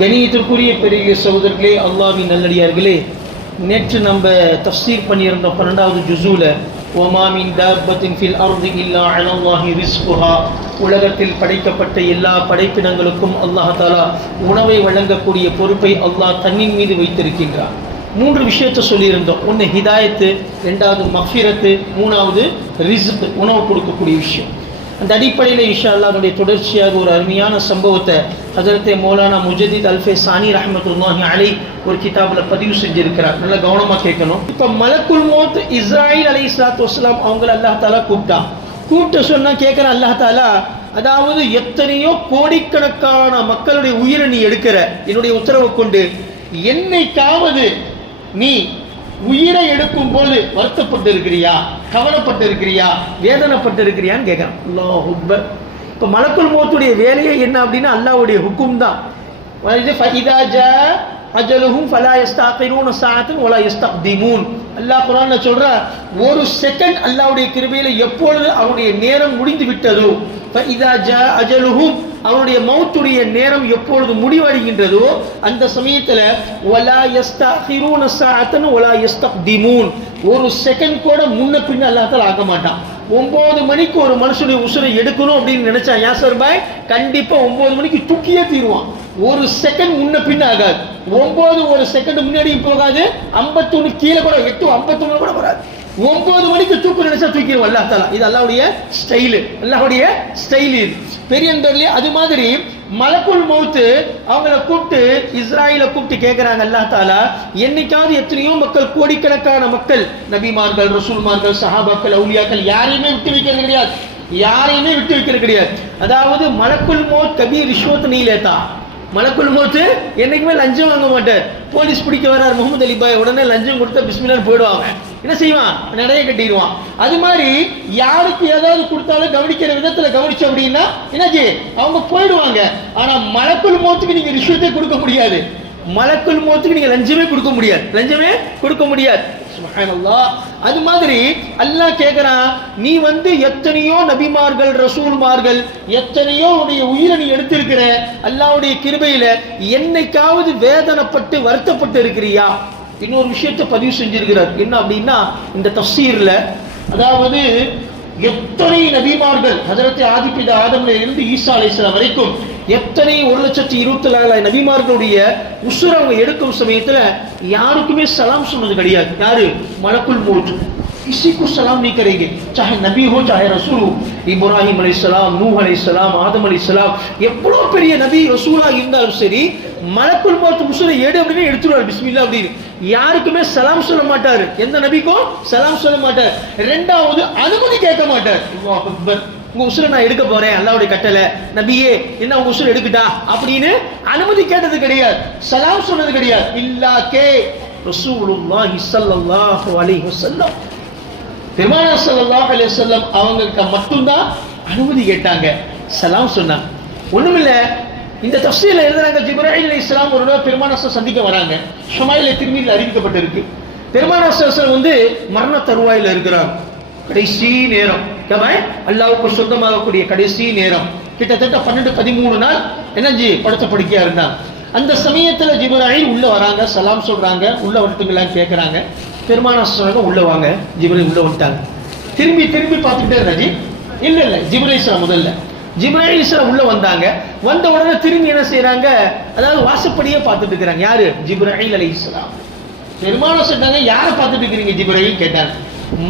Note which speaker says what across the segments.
Speaker 1: கணியத்திற்குரிய பெரிய சகோதரர்களே அல்லாவின் நல்லடியார்களே நேற்று நம்ம தஃசீர் பண்ணியிருந்தோம் பன்னெண்டாவது ஜுசூல ஒமாமின் தாபத்தின் ஃபில் அர்தி இல்லா அலல்லாஹி ரிஸ்குஹா. உலகத்தில் படைக்கப்பட்ட எல்லா படைப்பினங்களுக்கும் அல்லாஹாலா உணவை வழங்கக்கூடிய பொறுப்பை அல்லாஹ் தன்னின் மீது வைத்திருக்கின்றார் மூன்று விஷயத்தை சொல்லியிருந்தோம். ஒன்று ஹிதாயத்து ரெண்டாவது மஃபிரத்து மூணாவது ரிஸ்க் உணவு கொடுக்கக்கூடிய விஷயம். அந்த அடிப்படையில் இஷா அல்லாவுடைய அதனுடைய தொடர்ச்சியாக ஒரு அருமையான சம்பவத்தை அதரத்தை மௌலானா முஜதித் அல்ஃபே சானி ரஹமத்துல்லாஹி அலை ஒரு கிதாபில் பதிவு செஞ்சிருக்கிறார். நல்லா கவனமாக கேட்கணும். இப்போ மலக்குல் மோத் இஸ்ராயில் அலி இஸ்லாத்து வஸ்லாம் அவங்கள அல்லா தாலா கூப்பிட்டான் கூப்பிட்டு சொன்னால் கேட்குற அல்லாஹ் தாலா அதாவது எத்தனையோ கோடிக்கணக்கான மக்களுடைய உயிரை நீ எடுக்கிற? என்னுடைய உத்தரவை கொண்டு என்னைக்காவது நீ உயிரை எடுக்கும் போது வருத்தப்பட்டு இருக்கிறியா கவலைப்பட்டு இருக்கிறியா வேதனைப்பட்டு இருக்கிறியான்னு கேட்கறான் அல்லாஹ் இப்போ மலக்குள் மோத்துடைய வேலையே என்ன அப்படின்னா அல்லாஹ்வுடைய ஹுக்கும் தான் இது ஃபஇதா ஜா அஜலுஹும் ஃபலா யஸ்தாகிரூன சாஅத்தன் வலா யஸ்தக்திமூன். அல்லாஹ் குரான் சொல்கிற ஒரு செகண்ட் அல்லாவுடைய கிருபையில் எப்பொழுது அவருடைய நேரம் முடிந்து விட்டதோ ஃபஇதா ஜா அஜலுஹும் அவனுடைய மௌத்துடைய நேரம் எப்பொழுது முடிவடைகின்றதோ அந்த சமயத்தில் ஒலா எஸ்தா வலா அத்தனு ஒலா எஸ்தக் திமூன் ஒரு செகண்ட் கூட முன்ன பின்ன அல்லாஹ் ஆக மாட்டான். ஒன்பது மணிக்கு ஒரு மனுஷனுடைய உசுரை எடுக்கணும் அப்படின்னு நினைச்சா யாசர் பாய் கண்டிப்பா ஒன்பது மணிக்கு தூக்கியே தீருவான். ஒரு செகண்ட் முன்ன பின்ன ஆகாது. ஒன்பது ஒரு செகண்ட் முன்னாடியும் போகாது. ஐம்பத்தொன்னு கீழே கூட எட்டு ஐம்பத்தொன்னு கூட வராது. ஒன்பது மணிக்கு தூக்கு நினைச்சா தூக்கிடுவோம் அல்லா தாலா இது அல்லாவுடைய ஸ்டைலு அல்லாவுடைய ஸ்டைல் இது. பெரியந்தர்லயே அது மாதிரி மலக்குள் மௌத்து அவங்கள கூப்பிட்டு இஸ்ராயில கூப்பிட்டு கேட்குறாங்க அல்லா தாலா என்னைக்காவது எத்தனையோ மக்கள் கோடிக்கணக்கான மக்கள் நபிமார்கள் ரசூல்மார்கள் சஹாபாக்கள் அவுலியாக்கள் யாரையுமே விட்டு வைக்கிறது கிடையாது. யாரையுமே விட்டு வைக்கிறது கிடையாது. அதாவது மலக்குள் மௌத் கபி ரிஷ்வத் நீலேதா மலக்குள் மோத்து என்னைக்குமே லஞ்சம் வாங்க மாட்டார். போலீஸ் பிடிக்க வரார் முகமது அலிபாய் உடனே லஞ்சம் கொடுத்தா பிஸ்மிலான்னு போயிடுவாங்க. என்ன செய்வான்? நிறைய கட்டிடுவான். அது மாதிரி யாருக்கு ஏதாவது கொடுத்தாலும் கவனிக்கிற விதத்துல கவனிச்சு அப்படின்னா என்னாச்சு? அவங்க போயிடுவாங்க. ஆனா மலக்குள் மோத்துக்கு நீங்க ரிஷ்வத்தை கொடுக்க முடியாது. மலக்குள் மோத்துக்கு நீங்க லஞ்சமே கொடுக்க முடியாது. லஞ்சமே கொடுக்க முடியாது. அது மாதிரி அல்லாஹ் கேட்கிறான் நீ வந்து எத்தனையோ நபிமார்கள் ரசூல்மார்கள் எத்தனையோ உடைய உயிரை நீ எடுத்திருக்கிற அல்லாவுடைய கிருபையில என்னைக்காவது வேதனைப்பட்டு வருத்தப்பட்டு இருக்கிறியா? இன்னொரு விஷயத்தை பதிவு செஞ்சிருக்கிறார் என்ன அப்படின்னா இந்த தஃசீர்ல அதாவது எத்தனை நபிமார்கள் ஹஜரத்தை ஆதிப்பித ஆதம்ல இருந்து ஈசா அலைஹிஸ்ஸலாம் வரைக்கும் எத்தனை ஒரு லட்சத்தி இருபத்தி நாலாயிரம் நபிமார்களுடைய உசுர அவங்க எடுக்கும் சமயத்துல யாருக்குமே சலாம் சொன்னது கிடையாது யாரு மலக்குல் மோட் किसी को सलाम नहीं करेंगे चाहे नबी हो चाहे रसूल हो இப்ராஹிம் அலைஹிஸ்ஸலாம் நூஹ் அலைஹிஸ்ஸலாம் ஆதம் அலைஹிஸ்ஸலாம் எவ்வளோ பெரிய நபி ரசூலா இருந்தாலும் சரி மலக்குல் மௌத் முசுரை எடு அப்படின்னு எடுத்துருவார் பிஸ்மில்லா அப்படின்னு யாருக்குமே சலாம் சொல்ல மாட்டார். எந்த நபிக்கும் சலாம் சொல்ல மாட்டார். ரெண்டாவது அனுமதி கேட்க மாட்டார். உங்க உசுரை நான் எடுக்க போறேன். அல்லாவுடைய கட்டளை. நபியே என்ன உங்க உசுரை எடுக்கிட்டா? அப்படின்னு அனுமதி கேட்டது கிடையாது. சலாம் சொன்னது கிடையாது. இல்லா கே. ரசூலுல்லாஹி ஸல்லல்லாஹு அலைஹி வஸல்லம். பெருமானா ஸல்லல்லாஹு அலைஹி வஸல்லம் அவங்களுக்கு மட்டும்தான் அனுமதி கேட்டாங்க. சலாம் சொன்னாங்க. ஒண்ணுமில்ல இந்த தஃசீல எழுதுறாங்க ஜிப்ராஹிம் அலைஹிஸ்ஸலாம் ஒரு நாள் பெருமானா சந்திக்க வராங்க. ஷமாயில திருமீல அறிவிக்கப்பட்டிருக்கு. பெருமானா வந்து மரண தருவாயில இருக்கிறாங்க கடைசி நேரம். அல்லாவுக்கு சொந்தமாகக்கூடிய கடைசி நேரம். கிட்டத்தட்ட பன்னெண்டு பதிமூணு நாள் என்னஞ்சி படுத்த படுக்கையா இருந்தாங்க அந்த சமயத்துல ஜிப்ராஹிம் உள்ள வராங்க சலாம் சொல்றாங்க உள்ள வரட்டுங்களான்னு கேட்கறாங்க பெருமானா சொல்றாங்க உள்ள வாங்க ஜிப்ராஹிம் உள்ள வந்துட்டாங்க. திரும்பி திரும்பி பார்த்துக்கிட்டே இருந்தாஜி இல்ல இல்ல ஜிப்ராஹிம் முதல்ல. ஜிப்ராஹிம் உள்ள வந்தாங்க. வந்த உடனே திரும்பி என்ன செய்யறாங்க அதாவது வாசப்படியே பார்த்துட்டு இருக்கிறாங்க. யாரு? ஜிப்ராஹிம் இஸ்லாம் பெருமானம் சொன்னாங்க யாரை பார்த்துட்டு இருக்கிறீங்க ஜிப்ராஹிம் கேட்டாங்க.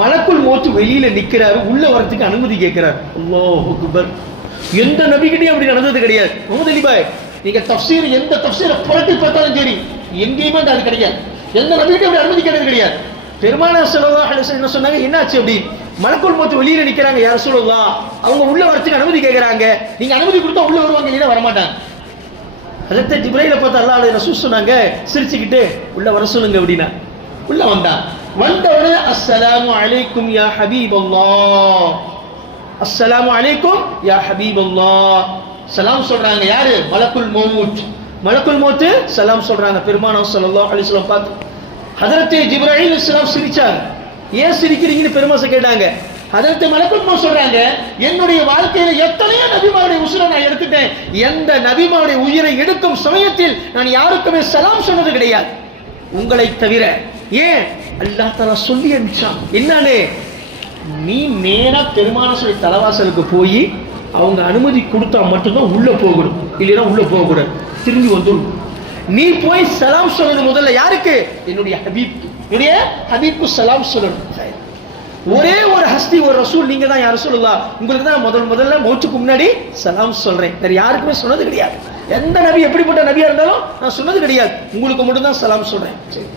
Speaker 1: மலக்குள் மோத்து வெளியில நிக்கிறாரு. உள்ள வரத்துக்கு அனுமதி கேட்கிறார் அல்லோ அக்பர். எந்த நபிகிட்டையும் அப்படி நடந்தது கிடையாது. முகமது அலிபாய் நீங்க தப்சீர் எந்த தப்சீரை புரட்டி பார்த்தாலும் சரி எங்கேயுமே அது கிடையாது. எந்த நபிகிட்டையும் அப்படி அனுமதி கிடையாது. கிடையாது பெருமான செலவாக என்ன சொன்னாங்க? என்னாச்சு அப்படி? மலக்குள் மோத்து வெளியில நிக்கிறாங்க யார் சொல்லலாம் அவங்க உள்ள வரத்துக்கு அனுமதி கேட்கறாங்க நீங்க அனுமதி கொடுத்தா உள்ள வருவாங்க இல்லைன்னா வரமாட்டாங்க. ரத்த ஜிப்ரையில பார்த்து அல்லா அலைஹி ரசூல் சொன்னாங்க சிரிச்சுக்கிட்டு உள்ள வர சொல்லுங்க அப்படின்னா. உள்ள வந்தான் வந்த. உடனே அஸ்ஸலாமு அலைக்கும் யா ஹபீப் அல்லா அஸ்ஸலாமு அலைக்கும் யா ஹபீப் அல்லா சலாம் சொல்றாங்க யாரு? மலக்குல் மௌத். மலக்குல் மோத்து சலாம் சொல்றாங்க. பெருமானம் ஸல்லல்லாஹு அலிஸ்லாம் பார்த்து. ஹதரத்தே ஜிப்ராஹிம் இஸ்லாம் சிரிச்சாங்க. ஏன் சிரிக்கிறீங்கன்னு பெருமாசை கேட்டாங்க. அதற்கு மலக்குமா சொல்றாங்க என்னுடைய வாழ்க்கையில எத்தனையோ நபிமாவுடைய உசுரை நான் எடுத்துட்டேன். எந்த நபிமாவுடைய உயிரை எடுக்கும் சமயத்தில் நான் யாருக்குமே சலாம் சொன்னது கிடையாது. உங்களை தவிர. ஏன்? அல்லா தலா சொல்லி அனுப்பிச்சான். என்னன்னு நீ நேரா பெருமான சொல்லி தலைவாசலுக்கு போய் அவங்க அனுமதி கொடுத்தா மட்டும்தான் உள்ள போகணும். இல்லைன்னா உள்ள போகக்கூடாது. திரும்பி வந்துடும் நீ போய் சலாம் சொன்னது முதல்ல யாருக்கு? என்னுடைய ஹபீப் என்னுடைய ஹபீப்க்கு சலாம் சொல்லணும். ஒரே ஒரு ஹஸ்தி ஒரு ரசூல் நீங்க தான் யாரும் சொல்லுங்களா உங்களுக்கு தான் முதல் முதல்ல மௌச்சுக்கு முன்னாடி சலாம் சொல்றேன். வேற யாருக்குமே சொன்னது கிடையாது. எந்த நபி எப்படிப்பட்ட நபியா இருந்தாலும் நான் சொன்னது கிடையாது. உங்களுக்கு மட்டும் தான் சலாம் சொல்றேன். சரி.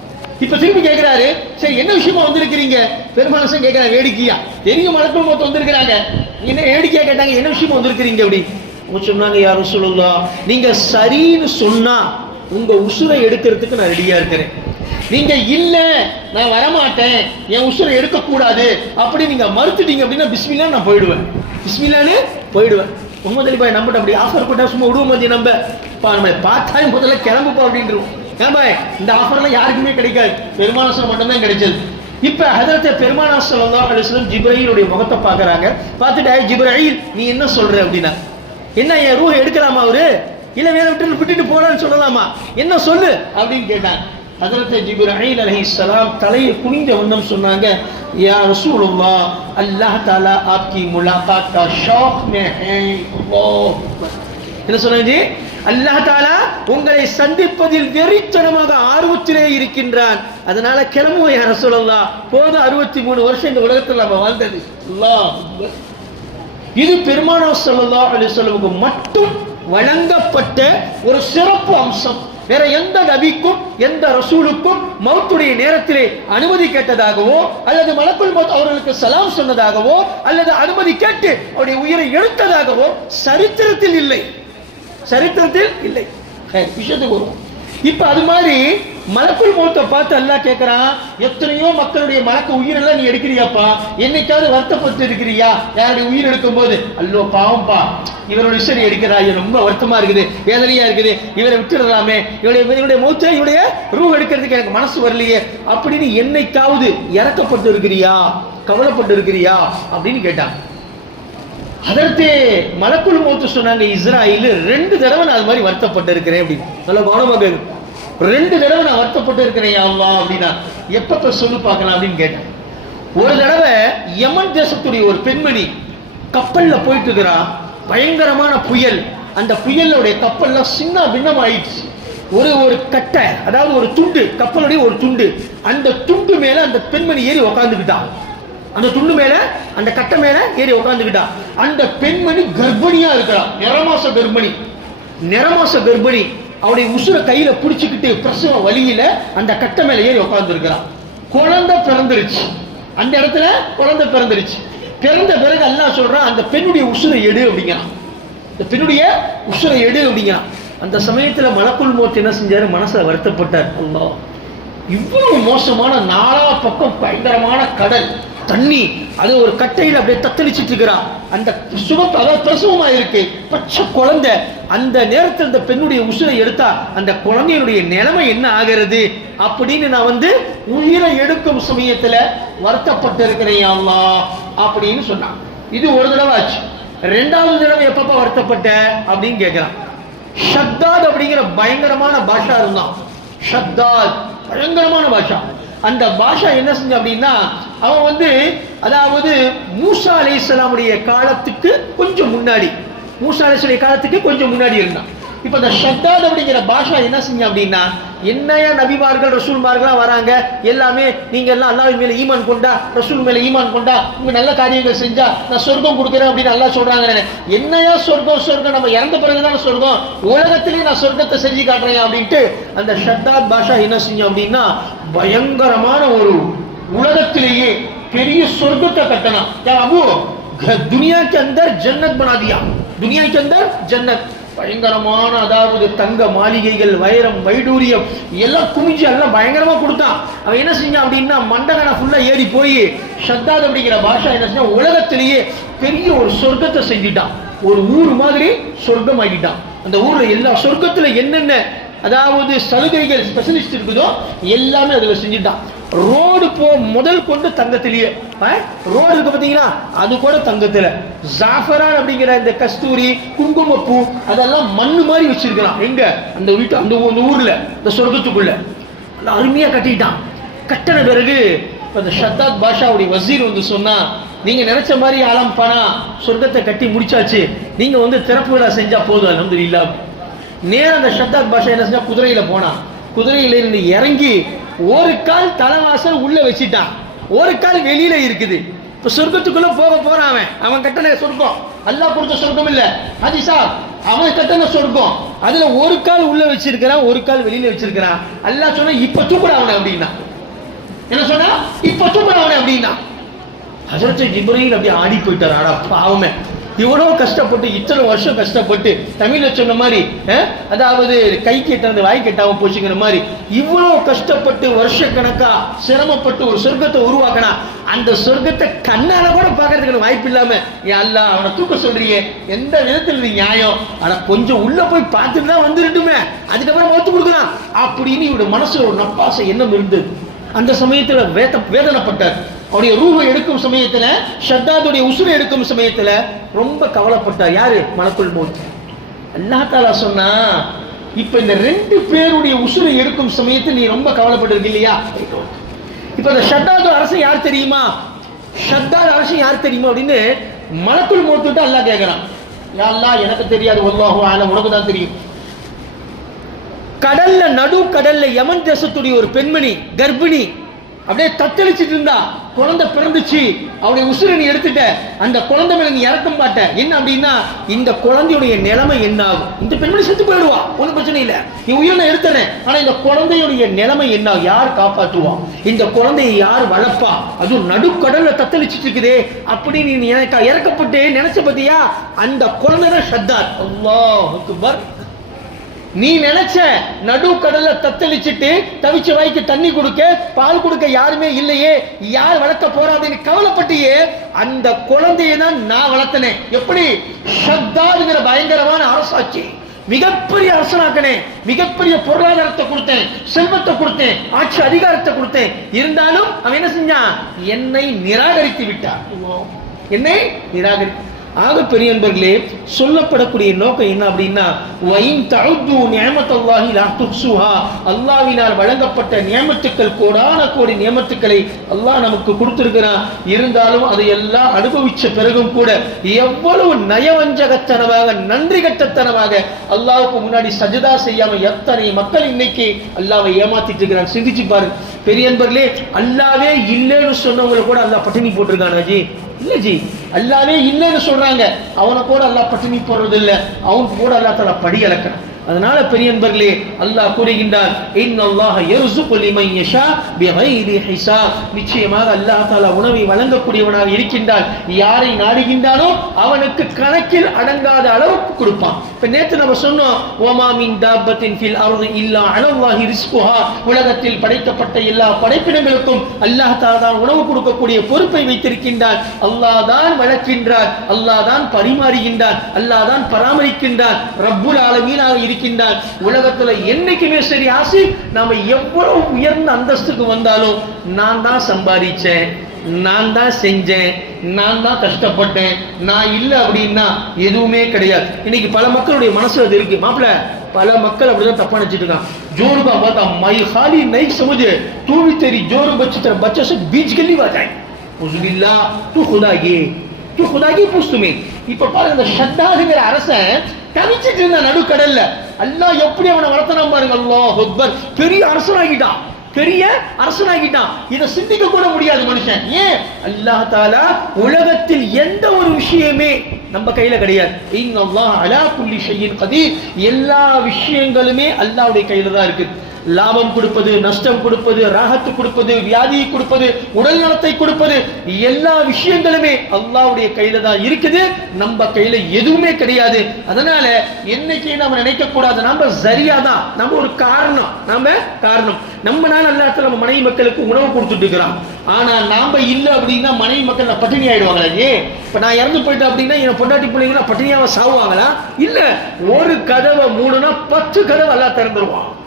Speaker 1: இப்ப திரும்பி கேட்கிறாரு சரி என்ன விஷயமா வந்திருக்கிறீங்க? பெருமானசன் கேட்கிறாரு வேடிக்கையா? தெரியும் மலக்கள் மொத்தம் வந்திருக்கிறாங்க. என்ன வேடிக்கையா கேட்டாங்க என்ன விஷயமா வந்திருக்கிறீங்க அப்படி? சொன்னாங்க யாரும் சொல்லுங்களா நீங்க சரின்னு சொன்னா உங்க உசுரை எடுக்கிறதுக்கு நான் ரெடியா இருக்கிறேன். நீங்க இல்ல நான் வரமாட்டேன் என் உசுரை எடுக்கக்கூடாது அப்படி நீங்க மறுத்துட்டீங்க அப்படின்னா பிஸ்மில்லா நான் போயிடுவேன். பிஸ்மில்லான்னு போயிடுவேன். முகமது அலி பாய் நம்மகிட்ட அப்படி ஆஃபர் போட்டா சும்மா விடுவோம் மதியம் நம்ம. இப்போ நம்ம பார்த்தா முதல்ல கிளம்புப்பா அப்படின்றோம் ஏன் பாய் இந்த ஆஃபர்லாம் யாருக்குமே கிடைக்காது. பெருமானாசனம் மட்டும்தான் கிடைச்சது. இப்போ ஹதரத்தை பெருமானா தான் அலைஹி ஜிப்ரஹீலுடைய முகத்தை பார்க்குறாங்க. பார்த்துட்டு ஜிப்ரஹீல் நீ என்ன சொல்ற? அப்படின்னா என்ன என் ரூஹை எடுக்கலாமா அவரு? இல்லை வேற விட்டு விட்டுட்டு போனான்னு சொல்லலாமா? என்ன சொல்லு? அப்படின்னு கேட்டாங்க ஹதரத் ஜிப்ராஹில் அலஹி இஸ்லாம் தலையை குனிந்த வண்ணம் சொன்னாங்க யா ரசூலுல்லா அல்லாஹ் தாலா ஆப்கி முலாகாத் கா ஷாக் மே என்ன சொன்னாங்க அல்லாஹ் தாலா உங்களை சந்திப்பதில் வெறித்தனமாக ஆர்வத்திலே இருக்கின்றான். அதனால கிளம்புவோம் யார் ரசூலல்லா போதும் அறுபத்தி மூணு வருஷம் இந்த உலகத்தில் நம்ம வாழ்ந்தது. இது பெருமானா சொல்லல்லா அலி சொல்லுவங்க மட்டும் வழங்கப்பட்ட ஒரு சிறப்பு அம்சம். வேற எந்த நபிக்கும் எந்த ரசூலுக்கும் மௌத்துடைய நேரத்திலே அனுமதி கேட்டதாகவோ அல்லது மலக்குள் மௌத் அவர்களுக்கு சலாம் சொன்னதாகவோ அல்லது அனுமதி கேட்டு அவருடைய உயிரை எடுத்ததாகவோ சரித்திரத்தில் இல்லை. சரித்திரத்தில் இல்லை. விஷயத்துக்கு வருவோம். இப்ப அது மாதிரி மலக்குள் மௌத்தை பார்த்து அல்லா கேட்கறான் எத்தனையோ மக்களுடைய மலக்கு உயிரெல்லாம் நீ எடுக்கிறியாப்பா? என்னைக்காவது வருத்தப்பட்டு இருக்கிறியா? யாருடைய உயிர் எடுக்கும் போது அல்லோ பாவம்பா. இவரோட இசை எடுக்கிறா. ரொம்ப வருத்தமா இருக்குது. வேதனையா இருக்குது. இவரை விட்டுடலாமே. இவருடைய இவருடைய மௌத்தை இவருடைய ரூ எடுக்கிறதுக்கு எனக்கு மனசு வரலையே. அப்படின்னு என்னைக்காவது இறக்கப்பட்டு இருக்கிறியா? கவலைப்பட்டு இருக்கிறியா? அப்படின்னு கேட்டான். அதற்கு மலக்குள் மௌத்து சொன்னாங்க இஸ்ராயில் ரெண்டு தடவை நான் அது மாதிரி வருத்தப்பட்டு இருக்கிறேன் அப்படின்னு. நல்ல கவனமாக ரெண்டு தடவை நான் வருத்தப்பட்டு இருக்கிறேன் அவ்வா அப்படின்னா எப்பத்த சொல்லு பார்க்கலாம் அப்படின்னு கேட்டேன். ஒரு தடவை யமன் தேசத்துடைய ஒரு பெண்மணி கப்பல்ல போயிட்டு இருக்கிறா பயங்கரமான புயல். அந்த புயலுடைய கப்பல்லாம் சின்ன பின்னம் ஆயிடுச்சு ஒரு ஒரு கட்டை அதாவது ஒரு துண்டு கப்பலுடைய ஒரு துண்டு. அந்த துண்டு மேல அந்த பெண்மணி ஏறி உக்காந்துக்கிட்டான் அந்த துண்டு மேல அந்த கட்டை மேல ஏறி உட்காந்துக்கிட்டா அந்த பெண்மணி கர்ப்பிணியா இருக்கிறா. நிறமாச கர்ப்பிணி. நிறமாச கர்ப்பிணி. அவருடைய உசுரை கையில பிடிச்சிக்கிட்டு பிரசவ வழியில அந்த கட்டை மேல ஏறி உட்காந்துருக்கிறான் குழந்தை பிறந்துருச்சு. அந்த இடத்துல குழந்தை பிறந்துருச்சு. பிறந்த பிறகு எல்லாம் சொல்றான் அந்த பெண்ணுடைய உசுரை எடு அப்படிங்கிறான். இந்த பெண்ணுடைய உசுரை எடு அப்படிங்கிறான். அந்த சமயத்துல மலக்குள் மோத் என்ன செஞ்சாரு? மனசுல வருத்தப்பட்டார். இவ்வளவு மோசமான நாலா பக்கம் பயங்கரமான கடல். தண்ணி அது ஒரு கட்டையில் அப்படியே தத்தளிச்சிட்டு இருக்கிறான் அந்த சுகம் அதாவது பிரசவமாக இருக்கு பச்சை குழந்தை அந்த நேரத்தில் இந்த பெண்ணுடைய உசுரை எடுத்தா அந்த குழந்தையினுடைய நிலைமை என்ன ஆகிறது? அப்படின்னு நான் வந்து உயிரை எடுக்கும் சமயத்தில் வருத்தப்பட்டு இருக்கிறேன் அப்படின்னு சொன்னான். இது ஒரு தடவை ஆச்சு. ரெண்டாவது தடவை எப்பப்ப வருத்தப்பட்ட அப்படின்னு கேட்கிறான் ஷத்தாத் அப்படிங்கிற பயங்கரமான பாஷா இருந்தான். ஷத்தாத் பயங்கரமான பாஷா. அந்த பாஷா என்ன செஞ்ச அப்படின்னா அவன் வந்து அதாவது மூசா அலைஹிஸ்ஸலாமுடைய காலத்துக்கு கொஞ்சம் முன்னாடி மூசா அலைஹிஸ்ஸலாமுடைய காலத்துக்கு கொஞ்சம் முன்னாடி இருந்தான். இப்போ இந்த ஷத்தாத் அப்படிங்கிற பாஷா என்ன செஞ்ச அப்படின்னா என்னையா நபிமார்கள் ரசூல்மார்கள்லாம் வராங்க எல்லாமே நீங்க எல்லாம் அல்லாவின் மேல ஈமான் கொண்டா ரசூல் மேல ஈமான் கொண்டா உங்க நல்ல காரியங்கள் செஞ்சா நான் சொர்க்கம் கொடுக்குறேன் அப்படின்னு நல்லா சொல்றாங்க என்னையா சொர்க்கம் சொர்க்கம் நம்ம இறந்த பிறகுதானே சொர்க்கம் உலகத்திலேயே நான் சொர்க்கத்தை செஞ்சு காட்டுறேன் அப்படின்ட்டு அந்த ஷத்தாத் பாஷா என்ன செஞ்சோம் அப்படின்னா பயங்கரமான ஒரு உலகத்திலேயே பெரிய சொர்க்கத்தை கட்டணும் क्या बाबू घ- दुनिया के अंदर जन्नत बना दिया दुनिया के अंदर जन्नत பயங்கரமான அதாவது தங்க மாளிகைகள் வைரம் வைடூரியம் எல்லாம் குமிஞ்சு எல்லாம் பயங்கரமா கொடுத்தான் அவன் என்ன செஞ்சான் அப்படின்னா மண்டகனை ஃபுல்லா ஏறி போய் ஷத்தாத் அப்படிங்கிற பாஷா என்ன செஞ்சான் உலகத்திலேயே பெரிய ஒரு சொர்க்கத்தை செஞ்சிட்டான் ஒரு ஊர் மாதிரி சொர்க்கம் ஆகிட்டான் அந்த ஊர்ல எல்லா சொர்க்கத்துல என்னென்ன அதாவது சலுகைகள் ஸ்பெஷலிஸ்ட் இருக்குதோ எல்லாமே அதுல செஞ்சுட்டான் ரோடு போ முதல் கொண்டு தங்கத்திலேயே. ரோடு இருக்கு பார்த்தீங்கன்னா அது கூட தங்கத்தில். ஜாஃபரான் அப்படிங்கிற இந்த கஸ்தூரி குங்குமப்பூ அதெல்லாம் மண்ணு மாதிரி வச்சிருக்கலாம். எங்க? அந்த வீட்டு அந்த அந்த ஊரில் இந்த சொர்க்கத்துக்குள்ள. நல்லா அருமையாக கட்டிட்டான். கட்டின பிறகு அந்த இந்த ஷத்தாத் பாஷாவுடைய வசீர் வந்து சொன்னால் நீங்கள் நினச்ச மாதிரி ஆலம் பணம் சொர்க்கத்தை கட்டி முடிச்சாச்சு. நீங்கள் வந்து திறப்பு விழா செஞ்சால் போதும் அல்ஹம்துலில்லாஹ். நேரம் அந்த ஷத்தாத் பாஷா என்ன செஞ்சால் குதிரையில் போனான். குதிரையிலிருந்து இறங்கி ஒரு கால் தலைவாசல் உள்ள வச்சிட்டான் ஒரு கால் வெளியில இருக்குது. இப்ப சொர்க்கத்துக்குள்ள போக போறான் அவன். அவன் கட்டண சொர்க்கம். அல்லாஹ் கொடுத்த சொர்க்கம் இல்ல. ஹதிசா அவன் கட்டண சொர்க்கம். அதுல ஒரு கால் உள்ள வச்சிருக்கிறான் ஒரு கால் வெளியில வச்சிருக்கிறான் அல்லாஹ் சொன்னா இப்ப தூக்குற அவனை அப்படின்னா. என்ன சொன்னா? இப்ப தூக்குற அவனை அப்படின்னா. ஹசரத் ஜிப்ரையில் அப்படியே ஆடி போயிட்டார். ஆடா பாவமே. இவ்வளோ கஷ்டப்பட்டு இத்தனை வருஷம் கஷ்டப்பட்டு தமிழில் சொன்ன மாதிரி அதாவது கை கெட்டாந்து வாய் கெட்டாமல் போச்சுங்கிற மாதிரி இவ்வளோ கஷ்டப்பட்டு வருஷக்கணக்காக சிரமப்பட்டு ஒரு சொர்க்கத்தை உருவாக்கினா அந்த சொர்க்கத்தை கண்ணால கூட பார்க்கறதுக்கு வாய்ப்பு இல்லாமல் ஏன் அல்லா அவனை தூக்க சொல்றீங்க எந்த விதத்தில் இது நியாயம்? ஆனால் கொஞ்சம் உள்ளே போய் பார்த்துட்டு தான் வந்துருட்டுமே. அதுக்கப்புறம் ஒத்து கொடுக்கலாம். அப்படின்னு இவருடைய மனசில் ஒரு நப்பாசை எண்ணம் இருந்தது. அந்த சமயத்தில் வேத வேதனைப்பட்டார். அவருடைய ரூபம் எடுக்கும் சமயத்துல ஷத்தாதுடைய உசுரை எடுக்கும் சமயத்துல ரொம்ப கவலைப்பட்டார். யாரு? மலக்குள் மோத் அல்லா தாலா சொன்னா இப்ப இந்த ரெண்டு பேருடைய உசுரை எடுக்கும் சமயத்தில் நீ ரொம்ப கவலைப்பட்டிருக்கு இல்லையா? இப்ப இந்த ஷத்தாது அரசு யார் தெரியுமா? ஷத்தாத் அரசு யார் தெரியுமா அப்படின்னு மலக்குள் மோத்துட்டு அல்லாஹ் கேட்கிறான் யா அல்லாஹ் எனக்கு தெரியாது வல்லாஹு ஆலம் உனக்கு தான் தெரியும். கடல்ல நடு கடல்ல யமன் தேசத்துடைய ஒரு பெண்மணி கர்ப்பிணி அப்படியே தத்தளிச்சிட்டு இருந்தா குழந்தை பிறந்துச்சு. அவருடைய உசுரை நீ எடுத்துட்ட. அந்த குழந்தை மேல நீ இறக்க பாட்ட என்ன அப்படின்னா இந்த குழந்தையுடைய நிலைமை என்ன ஆகும் இந்த பெண்மணி செத்து போயிடுவா. ஒன்றும் பிரச்சனை இல்லை. நீ உயிரை நான் எடுத்துறேன். ஆனா இந்த குழந்தையுடைய நிலைமை என்ன? ஆகும்? யார் காப்பாற்றுவான் இந்த குழந்தையை யார் வளர்ப்பா? அதுவும் நடுக்கடல்ல தத்தளிச்சிட்டு இருக்குதே. அப்படின்னு நீ இறக்கப்பட்டு நினைச்ச பத்தியா? அந்த குழந்தை தான் ஷத்தார். அல்லாஹ் அக்பர். நீ நினைச்ச நடு கடல்ல தத்தளிச்சிட்டு தவிச்ச வாய்க்கு தண்ணி கொடுக்க பால் கொடுக்க யாருமே இல்லையே. யார் வளர்க்க போறாதுன்னு கவலைப்பட்டியே. அந்த குழந்தையை தான் நான் வளர்த்தனேன் எப்படி? ஷத்தாதுங்கிற பயங்கரமான அரசாட்சி. மிகப்பெரிய அரசனாக்கனே. மிகப்பெரிய பொருளாதாரத்தை கொடுத்தேன். செல்வத்தை கொடுத்தேன். ஆட்சி அதிகாரத்தை கொடுத்தேன். இருந்தாலும் அவன் என்ன செஞ்சான்? என்னை நிராகரித்து விட்டான். என்னை நிராகரித்து ஆக பெரியன்பர்களே சொல்லப்படக்கூடிய நோக்கம் என்ன அப்படின்னா வயின் தஅது நியமத்தல்லாஹி லா துஹ்சுஹா. அல்லாஹ்வினால் வழங்கப்பட்ட நியமத்துக்கள் கோடான கோடி நியமத்துக்களை அல்லாஹ் நமக்கு கொடுத்துருக்கிறான். இருந்தாலும் அதை எல்லாம் அனுபவிச்ச பிறகும் கூட எவ்வளவு நயவஞ்சகத்தனமாக நன்றி கட்டத்தனமாக அல்லாவுக்கு முன்னாடி சஜதா செய்யாம எத்தனை மக்கள் இன்னைக்கு அல்லாவை ஏமாத்திட்டு இருக்கிறாங்க. சிந்திச்சு பாருங்க. பெரியன்பர்களே அல்லாவே இல்லைன்னு சொன்னவங்களை கூட அல்லாஹ் பட்டினி போட்டிருக்கான் அஜி இல்லை ஜி அல்லாவே இல்லைன்னு சொல்றாங்க. அவனை கூட அல்லா பட்டினி போடுறது இல்லை அவனுக்கு கூட அல்லாஹ் தலா படி இழக்கிறான். அதனால பெரியன்பர்களே அல்லாஹ் கூறுகின்றார் யஷா நிச்சயமாக அல்லாஹ் தாலா உணவை வழங்கக்கூடியவனாக இருக்கின்றான். யாரை நாடுகின்றானோ அவனுக்கு கணக்கில் அடங்காத அளவுக்கு கொடுப்பான். இப்ப நேத்து நம்ம சொன்னோம் ஓமா மின் தாபத்தின் ஃபில் அர்தி இல்லா அலல்லாஹி ரிஸ்குஹா. உலகத்தில் படைக்கப்பட்ட எல்லா படைப்பினங்களுக்கும் அல்லாஹ் தஆலா தான் உணவு கொடுக்கக்கூடிய பொறுப்பை வைத்திருக்கின்றார் அல்லாஹ் தான் வளர்க்கின்றார் அல்லாஹ் தான் பரிமாறுகின்றார் அல்லாஹ் தான் பராமரிக்கின்றார். ரப்புல் ஆலமீனாக இருக்கின்றான் உலகத்துல என்னைக்குமே சரி ஆசி நாம எவ்வளவு உயர்ந்த அந்தஸ்துக்கு வந்தாலும் நான் தான் சம்பாதிச்சேன் நான் தான் செஞ்சேன் நான் தான் கஷ்டப்பட்டேன் நான் இல்லை அப்படின்னா எதுவுமே கிடையாது இன்னைக்கு பல மக்களுடைய மனசு அது இருக்கு மாப்பிள்ள பல மக்கள் அப்படிதான் தப்பா நினைச்சிட்டு இருக்கான் जोर का बता मैं खाली नहीं समझे तू भी तेरी जोर बच्चे तेरे बच्चे से बीच गली आ जाए उजुबिल्ला तू खुदा ये तू खुदा की पूछ तुम्हें இப்ப பாருங்க இந்த ஷத்தாதுங்கிற அரசன் தவிச்சிட்டு இருந்த நடுக்கடல்ல. அல்லாஹ் எப்படி அவனை வளர்த்தனா பாருங்க அல்லா அக்பர். பெரிய அரசனாகிட்டான். பெரிய அரசனாகிட்டான். இதை சிந்திக்க கூட முடியாது மனுஷன். ஏன்? அல்லாஹ் தாலா உலகத்தில் எந்த ஒரு விஷயமே நம்ம கையில கிடையாது. இன்னல்லாஹ் அலா குல்லி ஷையின் கதீர். எல்லா விஷயங்களுமே அல்லாவுடைய கையில தான் இருக்குது லாபம் கொடுப்பது நஷ்டம் கொடுப்பது ராகத்து கொடுப்பது வியாதியை கொடுப்பது உடல் நலத்தை கொடுப்பது எல்லா விஷயங்களுமே அல்லாவுடைய கையில தான் இருக்குது. நம்ம கையில எதுவுமே கிடையாது. அதனால என்னைக்கு நம்ம நினைக்க கூடாது? நம்ம சரியா தான். நம்ம ஒரு காரணம். நாம காரணம். நம்ம நாள் அல்லாத்துல நம்ம மனைவி மக்களுக்கு உணவு கொடுத்துட்டு இருக்கிறோம். ஆனா நாம இல்ல அப்படின்னா மனைவி மக்கள் நான் பட்டினி ஆயிடுவாங்களா? ஏன் இப்ப நான் இறந்து போயிட்டேன் அப்படின்னா என் பொண்டாட்டி பிள்ளைங்களா பட்டினியாவை சாவுவாங்களா? இல்ல ஒரு கதவை மூடுனா பத்து கதவை எல்லாம் திறந்துருவான்.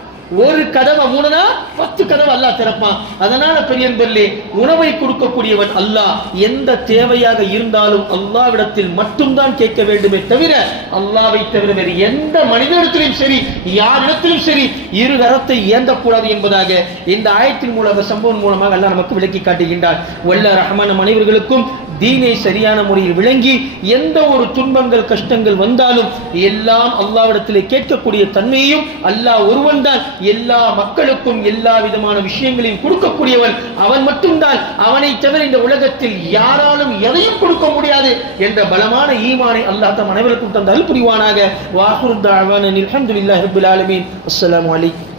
Speaker 1: ஒரு கதவை மூணுனா பத்து கதவை அல்லாஹ் திறப்பான். அதனால பெரியன்பர்களே உணவை கொடுக்கக்கூடியவன் அல்லாஹ். எந்த தேவையாக இருந்தாலும் அல்லாவிடத்தில் மட்டும்தான் கேட்க வேண்டுமே தவிர அல்லாவை தவிர வேறு எந்த மனிதனிடத்திலும் சரி யாரிடத்திலும் சரி இரு கரத்தை ஏந்தக்கூடாது என்பதாக இந்த ஆயத்தின் மூலமாக சம்பவம் மூலமாக அல்லாஹ் நமக்கு விளக்கி காட்டுகின்றார் வல்ல ரஹமான நம் அனைவர்களுக்கும் தீனை சரியான முறையில் விளங்கி எந்த ஒரு துன்பங்கள் கஷ்டங்கள் வந்தாலும் எல்லாம் அல்லாவிடத்திலே கேட்கக்கூடிய தன்மையையும் அல்லாஹ் ஒருவன் தான் எல்லா மக்களுக்கும் எல்லா விதமான விஷயங்களையும் கொடுக்கக்கூடியவன் அவன் மட்டும்தான். அவனை தவிர இந்த உலகத்தில் யாராலும் எதையும் கொடுக்க முடியாது என்ற பலமான ஈமானை அல்லாஹ் தம் அனைவருக்கும் தந்த புரிவானாக. வாகுர் தாவான ஆலமீன். அஸ்ஸலாமு அலைக்கும்